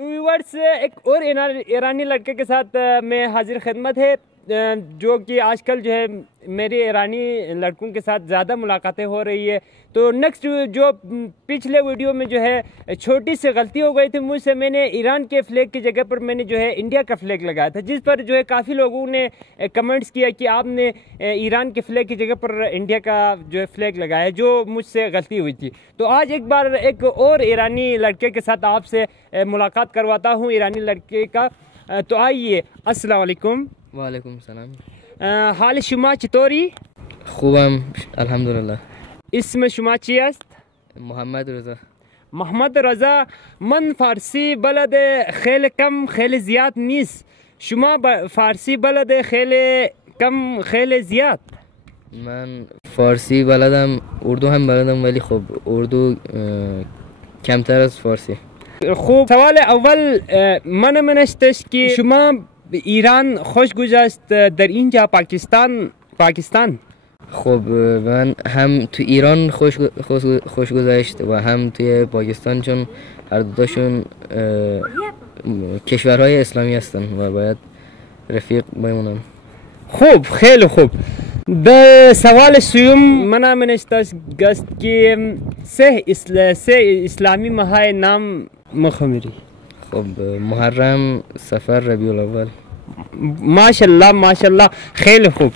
तो व्यूअर्स, एक और ईरानी लड़के के साथ मैं हाजिर खिदमत है, जो कि आजकल जो है मेरी ईरानी लड़कों के साथ ज़्यादा मुलाकातें हो रही है। तो नेक्स्ट जो पिछले वीडियो में जो है छोटी सी गलती हो गई थी मुझसे, मैंने ईरान के फ्लैग की जगह पर मैंने जो है इंडिया का फ्लैग लगाया था, जिस पर जो है काफ़ी लोगों ने कमेंट्स किया कि आपने ईरान के फ्लैग की जगह पर इंडिया का जो है फ्लैग लगाया, जो मुझसे गलती हुई थी। तो आज एक बार एक और ईरानी लड़के के साथ आपसे मुलाकात करवाता हूँ, ईरानी लड़के का। तो आइए। अस्सलाम वालेकुम। वालेकुम सलाम। हाल शुमा चतोरी? खूबम अल्हम्दुलिल्लाह। इसमें शुमा ची است؟ मोहम्मद रज़ा। मोहम्मद रज़ा। मन फारसी बलद खेल कम खेल ज़ियाद नीस, शुमा फारसी बलद खेल कम खेल ज़ियाद? من فارسی بلدم، اردو هم بلدم، ولی خب اردو کمتر از فارسی. خوب. سوال اول من استش که شما ایران خوش گذشت، در اینجا پاکستان. خب من هم تو ایران خوش گذشت و هم توی پاکستان، چون هر دوتاشون کشورهای اسلامی هستن و باید رفیق بمونن. خوب، خیلی خوب. به سوال سوم من استش گست که سه اسلامی ماهای نام مخمیری. خب محرم، صفر، ربیع الاول. ماشاءالله ماشاءالله، خیلی خوب.